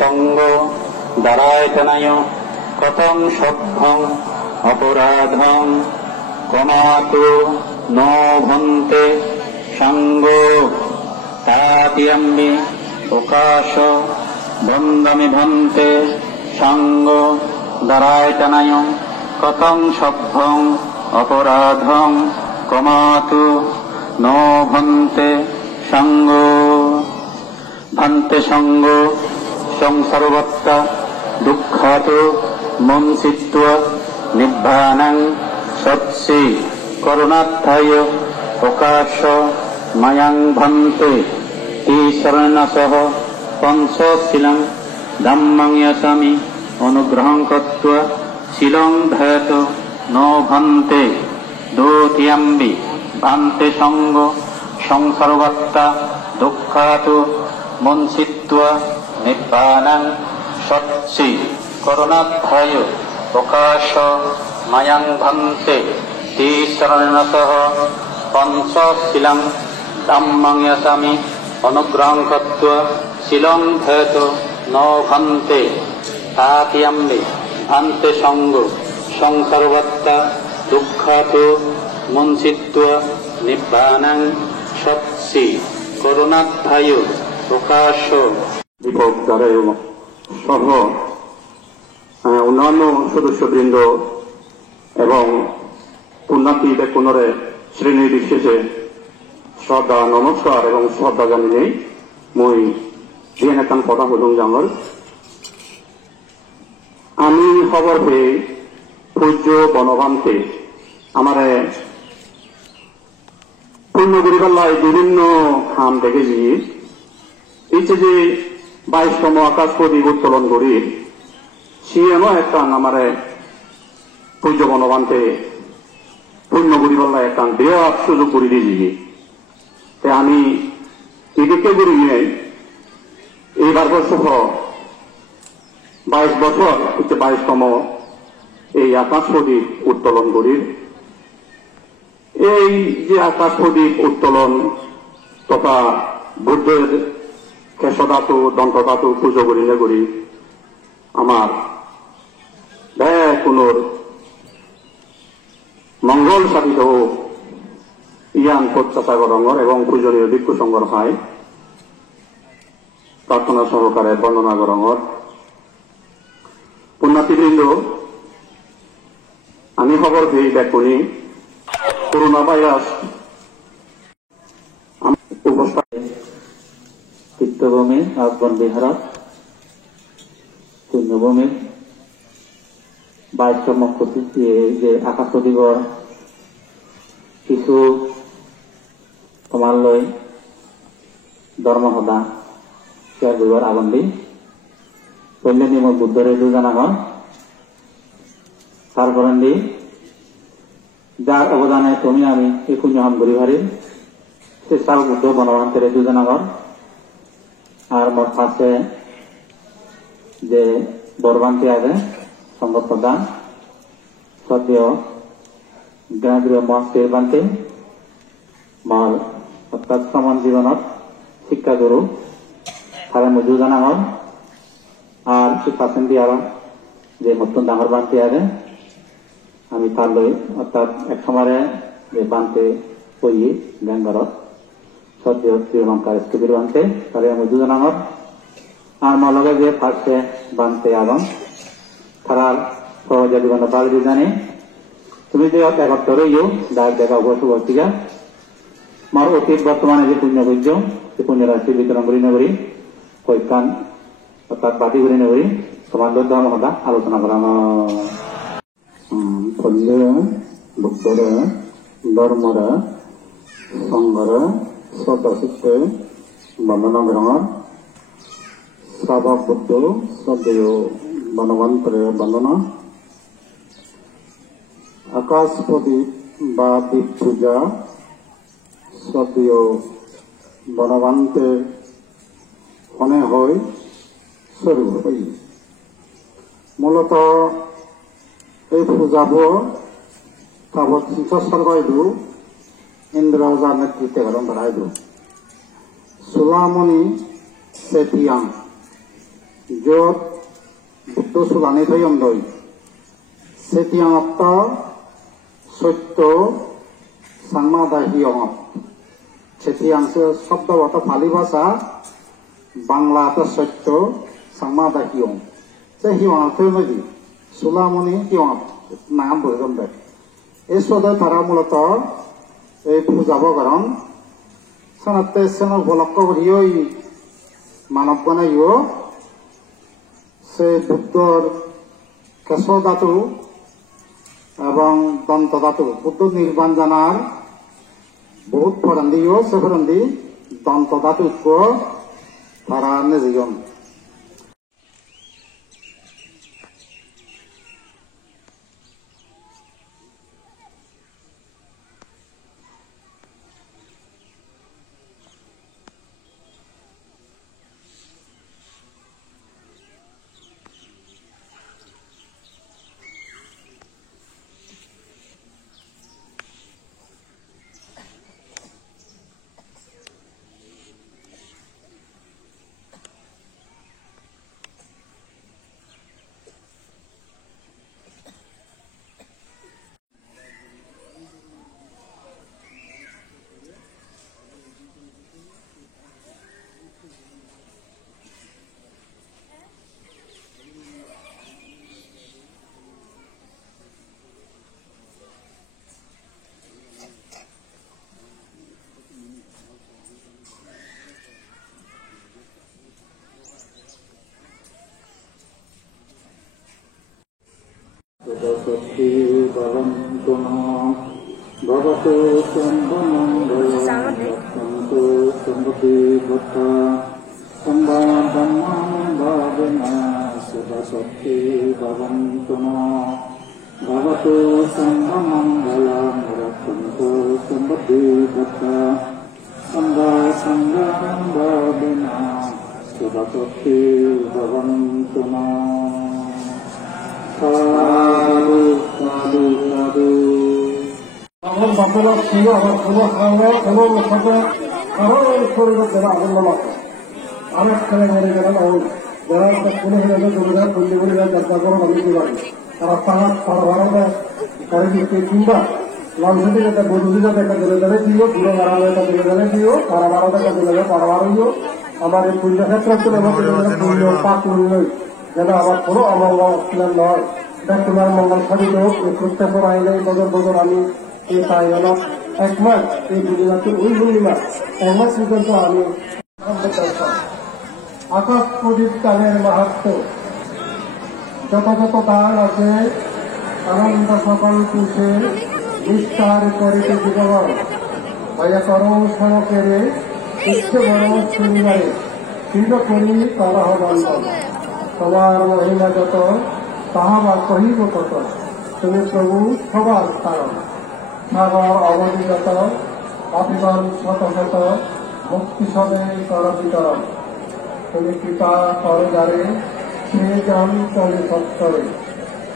সঙ্গ দারায়তনায় কতং সভ্যং অপরাধং কমাতু ন ভন্তে সঙ্গ তাতিয়াম্বি প্রকাশ বন্দমি ভন্তে সঙ্গ দারায়তনায় কতং সভ্যং অপরাধং কমাতু ন ভন্তে সঙ্গ ভান্তে সঙ্গ সংসারবত্তা দুঃখাত মনসিত্বা নিব্বানং সৎসি করুণাত্থায় প্রকাশ মায়াং ভান্তে তিশরণসহ পঞ্চশীলং ধম্মং ইয়াসামি অনুগ্রহং কত্বা শিলং ধ্যাত ন ভান্তে দ্বিতীয়াম্বি ভান্তে সঙ্গ সংসারবত্তা দুঃখাত মনসিত্বা নিব্বানং সৎসি করুণাত্থায় প্রকাশ মায়াং ভান্তে তিশরণসহ পঞ্চশীলং ধম্মং ইয়াসামি অনুগ্রহং কত্বা শিলং ধ্যাত ন ভান্তে তাতিয়াম্বি ভান্তে সঙ্গ সংসারবত্তা দুঃখাত মনসিত্বা নিব্বানং সৎসি করুণাত্থায় প্রকাশ দীপক দ্বারা সহ অন্যান্য সদস্যবৃন্দ এবং পুণ্যার্থী ব্যক্তিরে শ্রেণী বিশেষে শ্রদ্ধা নমস্কার এবং শ্রদ্ধা জানিয়ে মই দিয়ে একান কথা হলুম জাঙর আমি খবর পেয়ে পূজ্য বনবান্তে আমার পূর্ণ করিবার বিভিন্ন খাম দেখেছি এই যে 22তম আকাশ প্রদীপ উত্তোলন করি সিএমও একটা আমার পূজ্য বনবান্তে পূর্ণ করিবার একটা বিরাট সুযোগ করে দিয়েছি আমি এদিকে করি নিয়ে এইবার সহ 22 বছর হচ্ছে 22তম এই আকাশ প্রদীপ উত্তোলন করি এই যে আকাশ প্রদীপ উত্তোলন তথা বুদ্ধের কেশধাতু দন্তধাতু পুজো করিলে করি আমার কোনোর মঙ্গল সাধিত হোক ইয়ান প্রত্যাশা করঙ্গর এবং পূজনীয় ভিক্ষু সংঘর হয় প্রার্থনা সহকারে বর্ণনা করঙ্গর পুণ্যার্থীবৃন্দ আমি খবর পেয়ে দেখুনি করোনা ভাইরাস তীর্থভূমি আফগান বিহারত পুণ্যভূমি 22তম যে আকাশ প্রদীপর কিছু তোমার লৈ ধর্মসদা শেয়ার করবার আগন্দি পহলে নিম বুদ্ধরে দুজনা হন তারপর যার অবদানে তুমি আমি এই পুণ্যহাম করি পারি সে সাল বুদ্ধ বনবান্তের দুজনা হন আর মোট পাশে যে বরবান্তি আছে সংগত প্রধান সদ্য জ্ঞানগুরু মহাশয় বান্তে মার অর্থাৎ সমান জীবনত শিক্ষাগুরু তারা মজুর জানাঙর আর পার্সেন্টি আর যে মতন ডাঙর বান্তে আছে আমি তার লই অর্থাৎ এক সময় যে বান্তে কইয়ে জ্ঞানগরত সদ্য শ্রীলঙ্কার স্থিতির বান্তে তাহলে মজুর জানাঙর আর মলগে যে ফার্স্টে বান্তে আদম তারার সহজে জীবন পাল জানি তুমি যে একত্তরে ইউ ডাক দেখা বসু বর্তিকা মার অতীত বর্তমানে যে পুণ্য বৈদ্য সে পুণ্য রাশি বিতরণ করি নগরী কৈকান অর্থাৎ বাতি করি নগরী তোমার ধর্ম কথা আলোচনা করা ফলে বুদ্ধর ধর্মর সংঘর সদস্য বন্দনা গ্রহণ শ্রাবক বুদ্ধ শ্রদ্ধেয় বনবন্তরে বন্দনা আকাশ প্রদীপ বা দীপ পূজা শ্রদ্ধেয় বনবন্তে মনে হয় শুরু হই মূলত এই পূজাবোৰ তাবৎ সর্বাইদু ইন্দ্রজার নেতৃত্বে গঠন করাইদু চুলামণি চেতিয়াং যত বুদ্ধ চুলানি থৈ অন্ধই চেতিয়াঙত সত্য সাংমাদাহিয়ঙ চেতিয়াংস শব্দগত পালি ভাষা বাংলাতে সত্য সাংমাদাহিয়ং সে হিয়ঙ থৈ নদী চুলামণি হিয়ঙ নাম বহিগম দে এই সদয় তারা মূলত এই পূজাব কারণ সনাতে সেন উপলক্ষ করিও মানব বানাইও সে বুদ্ধর কেশ ধাতু এবং দন্ত ধাতু বুদ্ধ নির্বাণ জানার বহুত ফরান্দিও সে ফরান্দি দন্ত ধাতু তারা নিজেজন সত্যি ভবন্তনা ভবতু সম্ভমঙ্গলন্তু সম্পতি ভক্তা সম্বাদম্মাং ভাবনা সদা সত্যি ভবন্তনা ভবতু সম্ভমঙ্গলং রক্ষন্তু সম্পতি ভক্তা সম্বাদম্মাং ভাবনা সদা সত্যি ভবন্তনা সাধু সাধু সাধু আমার বাপেরা ছিল আমার খবর খাওয়া এবং সাথে আরো শরীরের যারা আনন্দ মাত্র অনেক খেলে মরে গেলেন যারা কোনো হিসাবে জমিদার পল্লী বলিদার যাত্রা করেন আমি কি পারি তারা তারা ভারতে গাড়ি দিতে কিংবা লঞ্চে একটা বধুদি যাতে একটা দলে দলে দিও পুরো মারাবে একটা দলে দলে দিও তারা ভারতে একটা দলে দলে পারা মারিও আমার এই পুণ্যক্ষেত্র পুণ্য পাক করি যেন আবার কোনো অমঙ্গল ছিলেন নয় এটা তোমার মঙ্গল সাধিত করতে পারাইলে বছর বছর আমি এই তাই হল একমাস এই গুজরাটের ওই পূর্ণিমা একমাস পর্যন্ত আমি আকাশ প্রদীপ কালের মাহাত্ম যত যত দান আছে আনন্দ সকল পুষে বিস্তার করিতে জীবন ভাইয়া করো সমকেরে ইচ্ছে বড় শনিবারে স্থির করি করহ বন্ধন তোমার মহিমা যত তাহা বা কহিব কত তুমি প্রভু সবার কারণ সাগর অবধিগত অভিমান শত শত মুক্তি সদে কর বিতরণ তুমি কৃপা করে যারে সে যান চলে সত্তরে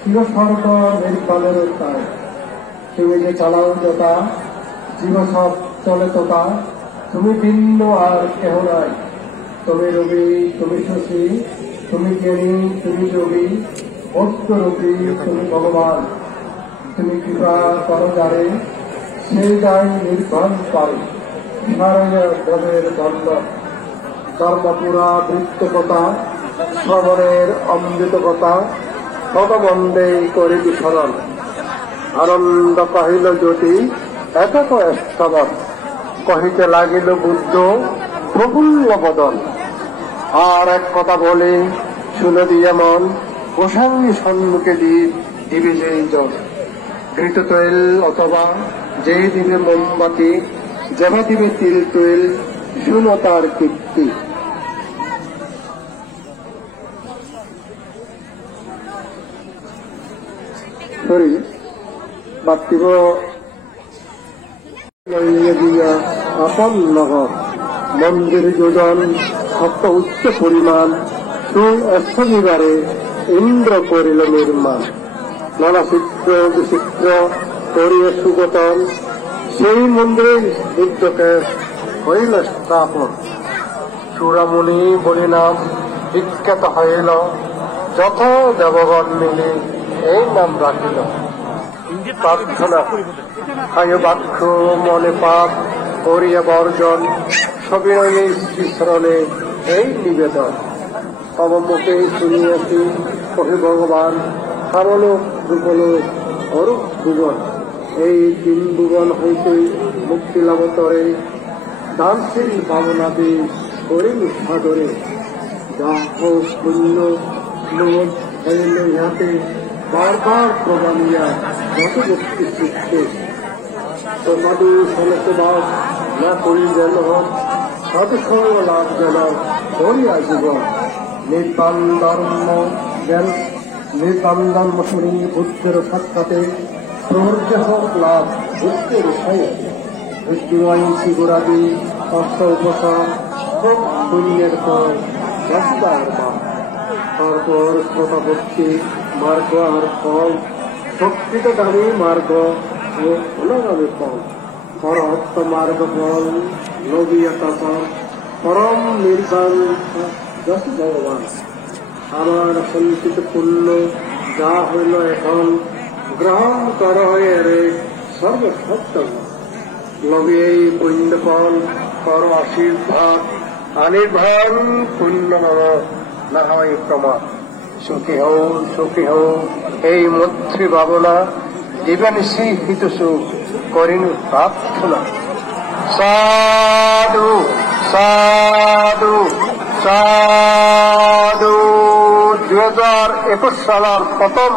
চিরস্বর্গ নির্বাণের তাই তুমি যে চালাও যথা জীব সব চলে তথা, তুমি ভিন্ন আর কেহ নাই। তুমি রবি, তুমি শশী, তুমি জ্ঞানী, তুমি যোগী, বস্তুরূপী তুমি ভগবান। তুমি কৃপা করো যারে, সেই যাই নির্ভর পারে। সারের দণ্ড ধর্মপুরা বৃত্তকতা, শ্রবণের অমৃতকতা, ভগবন্দে করি বিস্মরণ। আনন্দ কহিল জ্যোতি একক স্তবন, কহিতে লাগিল বুদ্ধ প্রফুল্ল বদন। আর এক কথা বলে শুনে দিয়ে মন, গোসাঙ্গী সম্মুখে দিবে যেই জন। ঘৃত তৈল অথবা যেই দিবে মোমবাতি, যেবা দিবে তিল তৈল, শুনো তার কীর্তি। বাতিব আপন নগর, মন্দির যোজন সপ্ত উচ্চ পরিমাণ, সুস্থিবারে ইন্দ্র করিল নির্মাণ। নানা চিত্র বিচিত্র করিয়ে সুগতন, সেই মন্দিরে বুদ্ধকে হইল স্থাপন। চূড়ামণি বলিনাম বিখ্যাত হইল, যত দেবগণ মিলে এই নাম রাখিল। প্রার্থনা আয় বাক্য মনে পাপ করিয়া বর্জন, সবিনয়ে শ্রীচরণে এই নিবেদন। তব মুখে শুনিয়াছি কহে ভগবান, সামলোক রূপলোক অরূপ ভুবন। এই তিন ভুবন হইতে মুক্তি লাভ তরে, দানশীল ভাবনাদি করিল সাদরে। যা হোক পুণ্য লোক হইল ইহাতে, বারবার প্রবালিয়া যত ভক্তি শিখতে। সাধু সনসবাস না করি যেন সাধু সঙ্গ লাভ যেন করিয়া জীবন। নির্বাণ ধর্ম জ্ঞান, নির্বাণ ধর্ম শুনি বুদ্ধের সাক্ষাতে, প্রহর্য হোক লাভ বুদ্ধের সঙ্গে। মৃত্যুয়ী গুরাদি কষ্ট উপসার, হোক পুণ্যের পর রাস্তার বাপ। তারপর শ্রোতাভক্তি মার্গ আর ফল, শক্তিদামী মার্গ ও অনাগামী ফল। পরহত্ত মার্গ ফল নবীয়তা পর, পরম নির্বাণ যশ ভগবান। আমার সঞ্চিত পুণ্য যা হইল এখন, গ্রহণ কর রে সর্বসত্য। নবী এই পুণ্য ফল কর আশীর্বাদ, আনির্বাণ পুণ্য নর না হয় প্রমাণ। সুখী হও এই মৈত্রী ভাবনা, দিবেন শ্রী হিত সুখ করিন প্রার্থনা। সাধু সাধু সাধু। 2021 সালের প্রথম